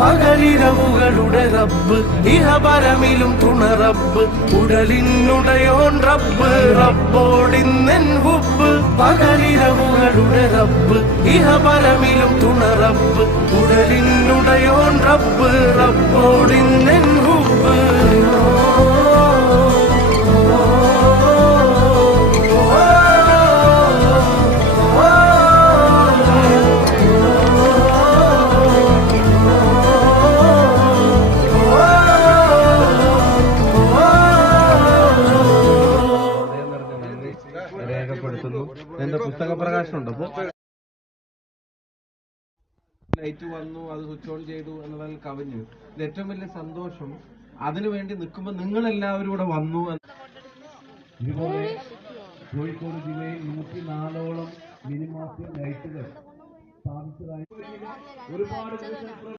പകലിരവുകളുടെ റബ്ബ് ഇഹപരമിലും തുണ റബ്ബ് ഉടലിനുടയോൻ റബ്ബ് റബ്ബോടിന്നെൻ ഹുബ്ബ് പകലിരവുകളുടെ റബ്ബ് ഇഹപരമിലും തുണ റബ്ബ് ഉടലിനുടയോൻ റബ്ബ് റബ്ബോടിന്നെൻ ഹുബ്ബ് രേഖപ്പെടുത്തുന്നു. എന്റെ പുസ്തക പ്രകാശനം ഉണ്ട്. ലൈറ്റ് വന്നു, അത് സ്വിച്ച് ഓൺ ചെയ്തു എന്നതിൽ കവിഞ്ഞു. ഇത് ഏറ്റവും വലിയ സന്തോഷം. അതിനുവേണ്ടി നിൽക്കുമ്പോൾ നിങ്ങൾ എല്ലാവരും കൂടെ വന്നു. ഇതുപോലെ കോഴിക്കോട് ജില്ലയിൽ 104ഓളം മിനിമാസ് ലൈറ്റുകൾ സ്ഥാപിച്ചതായി ഒരുപാട്